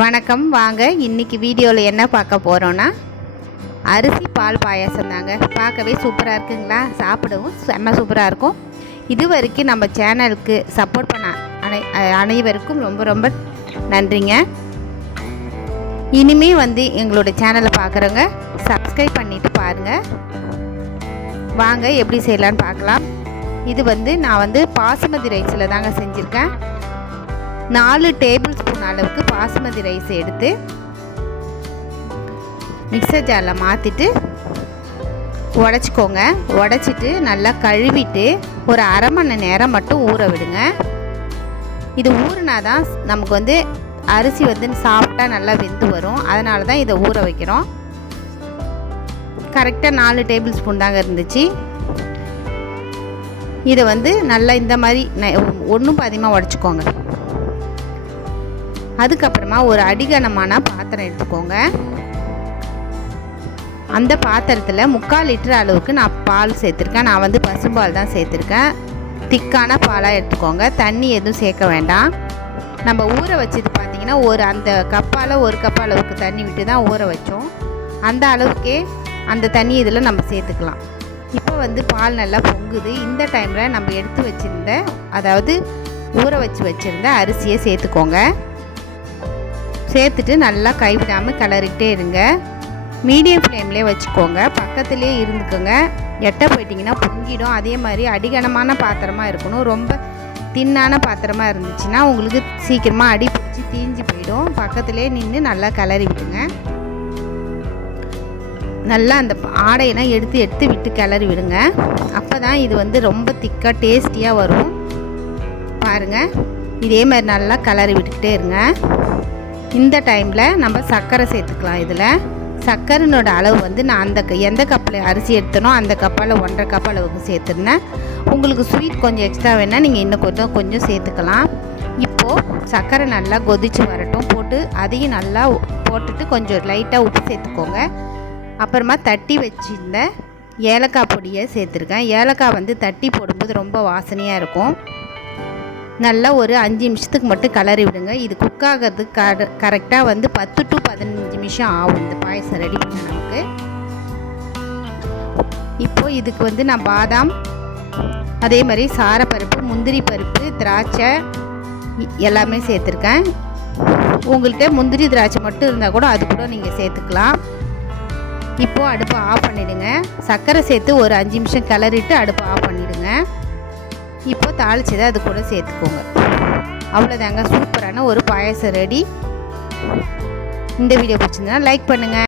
வணக்கம் வாங்க. இன்னைக்கு வீடியோவில் என்ன பார்க்க போகிறோன்னா அரிசி பால் பாயாசம் தாங்க. பார்க்கவே சூப்பராக இருக்குங்களா? சாப்பிடவும் செம்ம சூப்பராக இருக்கும். இது வரைக்கும் நம்ம சேனலுக்கு சப்போர்ட் பண்ண அனை அனைவருக்கும் ரொம்ப ரொம்ப நன்றிங்க. இனிமே வந்து எங்களோட சேனலை பார்க்குறவங்க சப்ஸ்கிரைப் பண்ணிட்டு பாருங்கள் வாங்க எப்படி செய்யலான்னு பார்க்கலாம். இது வந்து நான் வந்து பாசுமதி ரைஸில் தாங்க செஞ்சுருக்கேன். நாலு டேபிள் ஸ்பூன் அளவுக்கு பாசுமதி ரைஸ் எடுத்து மிக்சர் ஜாரில் மாற்றிட்டு உடச்சிக்கோங்க. உடச்சிட்டு நல்லா கழுவிட்டு ஒரு அரை மணி நேரம் மட்டும் ஊற விடுங்க. இது ஊறினா தான் நமக்கு வந்து அரிசி வந்து சாஃப்டாக நல்லா வெந்து வரும். அதனால தான் இதை ஊற வைக்கிறோம். கரெக்டாக நாலு டேபிள் ஸ்பூன் தாங்க இருந்துச்சு. இதை வந்து நல்லா இந்த மாதிரி ஒன்றும் பாதிமாக உடச்சிக்கோங்க. அதுக்கப்புறமா ஒரு அடிகனமான பாத்திரம் எடுத்துக்கோங்க. அந்த பாத்திரத்தில் முக்கால் லிட்டர் அளவுக்கு நான் பால் சேர்த்துருக்கேன். நான் வந்து பசும்பால் தான் சேர்த்துருக்கேன். திக்கான பாலாக எடுத்துக்கோங்க. தண்ணி எதுவும் சேர்க்க வேண்டாம். நம்ம ஊற வச்சது பார்த்திங்கன்னா ஒரு அந்த கப்பால் ஒரு கப் அளவுக்கு தண்ணி விட்டு தான் ஊற வச்சோம். அந்த அளவுக்கே அந்த தண்ணி இதில் நம்ம சேர்த்துக்கலாம். இப்போ வந்து பால் நல்லா பொங்குது. இந்த டைமில் நம்ம எடுத்து வச்சுருந்த அதாவது ஊற வச்சு வச்சுருந்த அரிசியை சேர்த்துக்கோங்க. சேர்த்துட்டு நல்லா கைவிடாமல் கிளறிட்டே இருங்க. மீடியம் ஃப்ளேம்லேயே வச்சுக்கோங்க. பக்கத்துலேயே இருந்துக்கோங்க. எட்ட போயிட்டிங்கன்னா பொங்கிடும். அதே மாதிரி அடிகனமான பாத்திரமாக இருக்கணும். ரொம்ப தின்னான பாத்திரமாக இருந்துச்சுன்னா உங்களுக்கு சீக்கிரமாக அடி பிடிச்சி தீஞ்சு போயிடும். பக்கத்துலேயே நின்று நல்லா கிளறி விடுங்க. நல்லா அந்த ஆடையெல்லாம் எடுத்து எடுத்து விட்டு கிளறி விடுங்க. அப்போ தான் இது வந்து ரொம்ப திக்காக டேஸ்டியாக வரும். பாருங்கள் இதே மாதிரி நல்லா கிளறி விட்டுக்கிட்டே இருங்க. இந்த டைமில் நம்ம சர்க்கரை சேர்த்துக்கலாம் இதில். சர்க்கரைனோட அளவு வந்து நான் அந்த க- எந்த கப்பில் அரிசி எடுத்தனோ அந்த கப்பால் ஒன்றரை கப் அளவுக்கு சேர்த்துருந்தேன். உங்களுக்கு ஸ்வீட் கொஞ்சம் எக்ஸ்ட்ரா வேணால் நீங்கள் இன்னும் கொஞ்சம் கொஞ்சம் சேர்த்துக்கலாம். இப்போது சர்க்கரை நல்லா கொதிச்சு வரட்டும். போட்டு அதையும் நல்லா போட்டுட்டு கொஞ்சம் லைட்டாக உப்பு சேர்த்துக்கோங்க. அப்புறமா தட்டி வச்சிருந்த ஏலக்காய் பொடியை சேர்த்துருக்கேன். ஏலக்காய் வந்து தட்டி போடும்போது ரொம்ப வாசனையாக இருக்கும். நல்லா ஒரு அஞ்சு நிமிஷத்துக்கு மட்டும் கிளறி விடுங்க. இது குக் ஆகிறதுக்கு கர கரெக்டாக வந்து பத்து டு பதினஞ்சு நிமிஷம் ஆகும். இந்த பாயசம் ரெடி பண்ண நமக்கு. இப்போது இதுக்கு வந்து நான் பாதாம் அதே மாதிரி சாரப்பருப்பு முந்திரி பருப்பு திராட்சை எல்லாமே சேர்த்துருக்கேன். உங்கள்கிட்ட முந்திரி திராட்சை மட்டும் இருந்தால் கூட அது கூட நீங்கள் சேர்த்துக்கலாம். இப்போது அடுப்பை ஆஃப் பண்ணிவிடுங்க சர்க்கரை சேர்த்து ஒரு அஞ்சு நிமிஷம் கிளறிட்டு அடுப்பை ஆஃப் பண்ணிவிடுங்க இப்போ தாளிச்சதை அது கூட சேர்த்துக்கோங்க. அவ்வளோதாங்க. சூப்பரான ஒரு பாயசம் ரெடி. இந்த வீடியோ பிடிச்சிருந்தா லைக் பண்ணுங்கள்